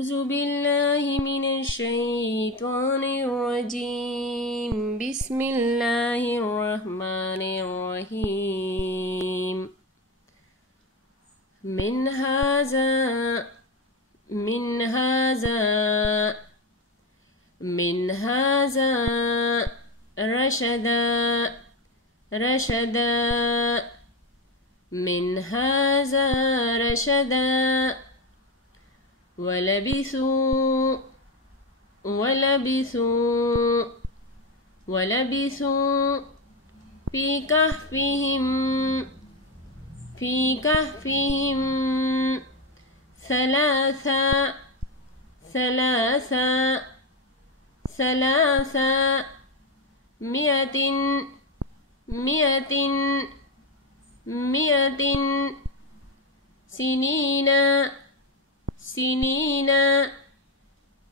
أعوذ بالله من الشيطان الرجيم بسم الله الرحمن الرحيم من هذا رشدا من هذا رشدا ولبثوا في كهفهم مئة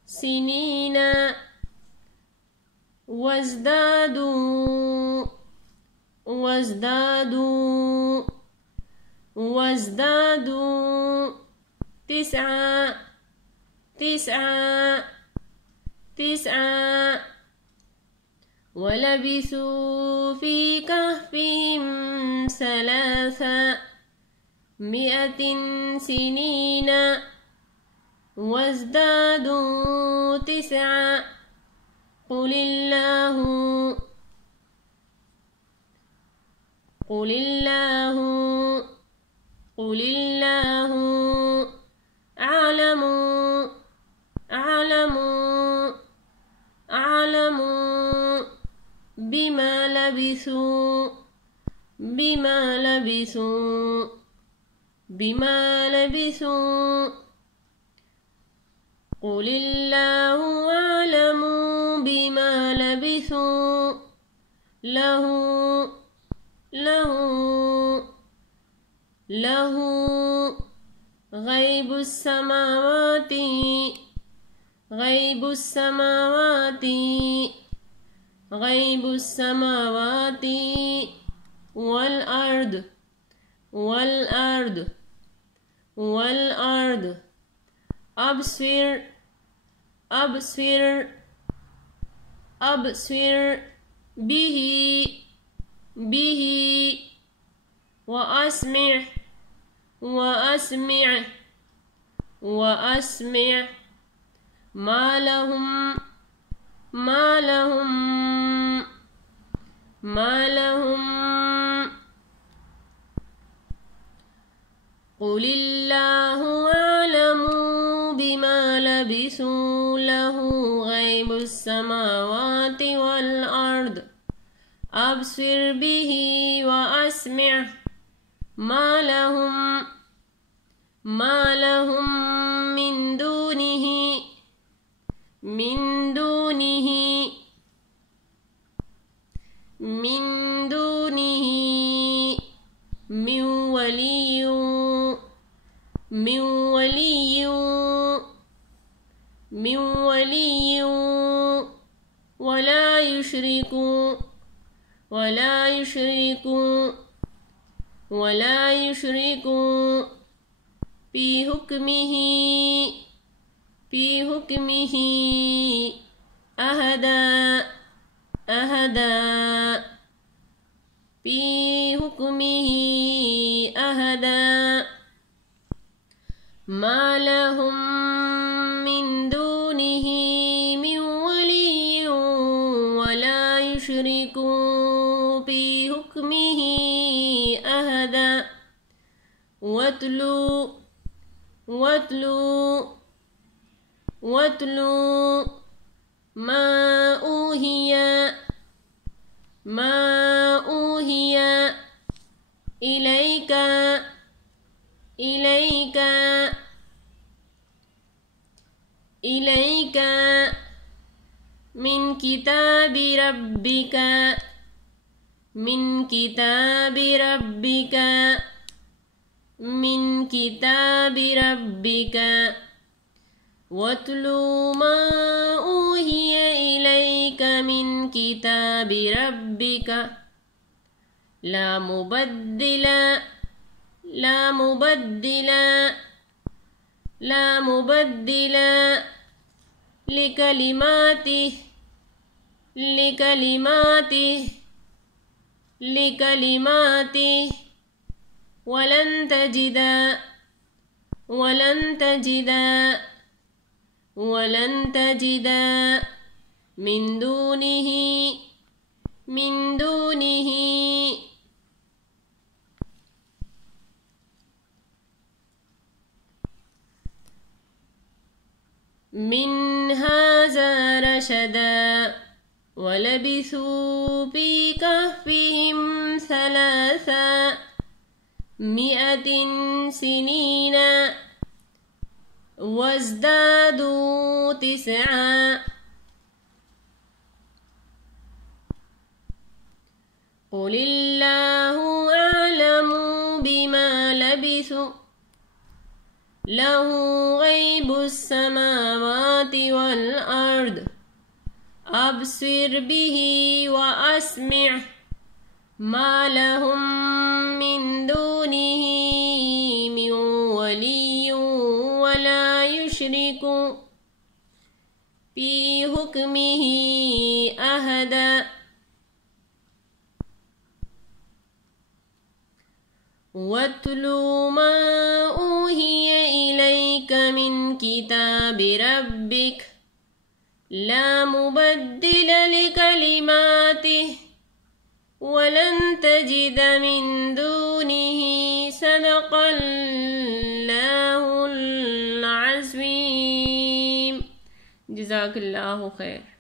سنين وازدادوا تسعا ولبثوا في كهفهم 300 سنين وازدادوا تسعا قل الله أعلم بما لبثوا قل الله أعلم بما لبثوا له غيب السماوات والأرض أبصر به وأسمع ما لهم قل الله أعلم بما لبثوا له غيب السماوات والأرض أبصر به وأسمع ما لهم من دونه من ولي ولا يشرك في حكمه أحدا ما لهم من دونه من ولي ولا يشرك في حكمه أحدا واتلو ما أوهي إليك من كتاب ربك واتلو ما أوهي إليك من كتاب ربك لا مبدل لا مبدل لكلماته ولن تجد من دونه من هذا رشدا ولبثوا في كهفهم 300 سنين وازدادوا 9 قل الله أعلم بما لبثوا له غيب السماوات والأرض أبصر به وأسمع ما لهم من دونه من ولي ولا يشرك في حكمه أحدا واتل ما أوحي إليك من كتاب ربك لا مبدل لكلماته ولن تجد من دونه صدق الله العظيم. جزاك الله خير.